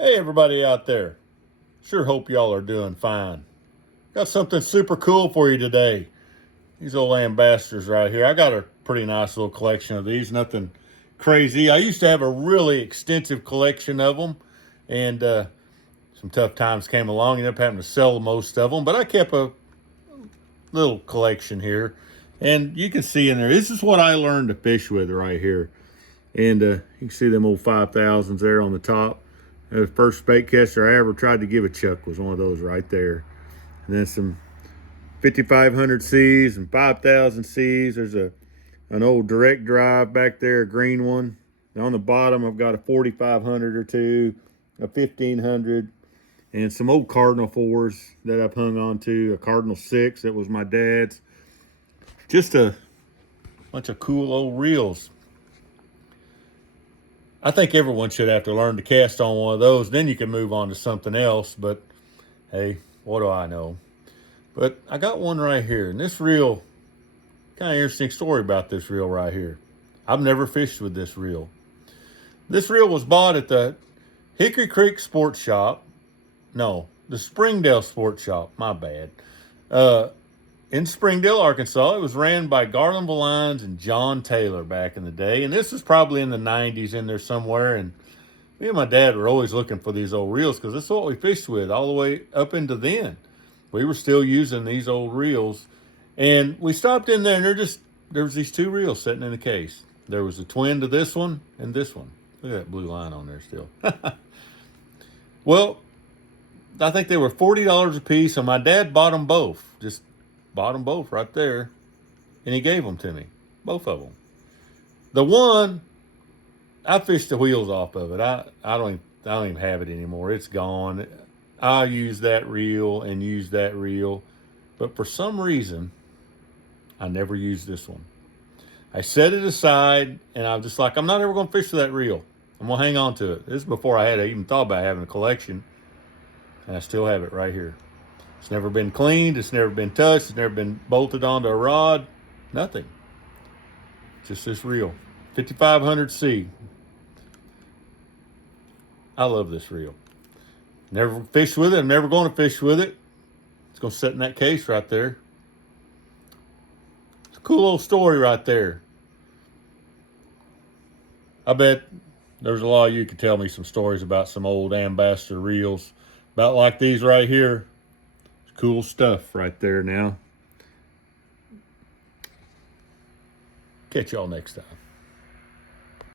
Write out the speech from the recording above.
Hey, everybody out there. Sure hope y'all are doing fine. Got something super cool for you today. These old ambassadors right here. I got a pretty nice little collection of these. Nothing crazy. I used to have a really extensive collection of them, and some tough times came along. Ended up having to sell most of them, but I kept a little collection here. And you can see in there, this is what I learned to fish with right here. And you can see them old 5000s there on the top. The first bait caster I ever tried to give a chuck was one of those right there. And then some 5500 Cs and 5000 Cs. There's an old direct drive back there, a green one. And on the bottom, I've got a 4500 or two, a 1500, and some old Cardinal 4s that I've hung on to, a Cardinal 6 that was my dad's. Just a bunch of cool old reels. I think everyone should have to learn to cast on one of those. Then you can move on to something else. But hey, what do I know? But I got one right here. And this reel, kind of interesting story about this reel right here. I've never fished with this reel. This reel was bought at the Hickory Creek Sports Shop. No, the Springdale Sports Shop. My bad. In Springdale, Arkansas. It was ran by Garland Valines and John Taylor back in the day. And this was probably in the 90s in there somewhere. And me and my dad were always looking for these old reels because that's what we fished with all the way up into then. We were still using these old reels. And we stopped in there and there was these two reels sitting in the case. There was a twin to this one and this one. Look at that blue line on there still. Well, I think they were $40 a piece, and my dad bought them both. Just bought them both right there, and he gave them to me, both of them. The one, I fished the wheels off of it. I don't even have it anymore. It's gone. I use that reel and use that reel, but for some reason, I never used this one. I set it aside, and I'm just like, I'm not ever going to fish with that reel. I'm going to hang on to it. This is before I had even thought about having a collection, and I still have it right here. It's never been cleaned. It's never been touched. It's never been bolted onto a rod. Nothing. Just this reel. 5500C. I love this reel. Never fished with it. I'm never going to fish with it. It's going to sit in that case right there. It's a cool little story right there. I bet there's a lot of you could tell me some stories about some old ambassador reels. About like these right here. Cool stuff right there now. Catch y'all next time.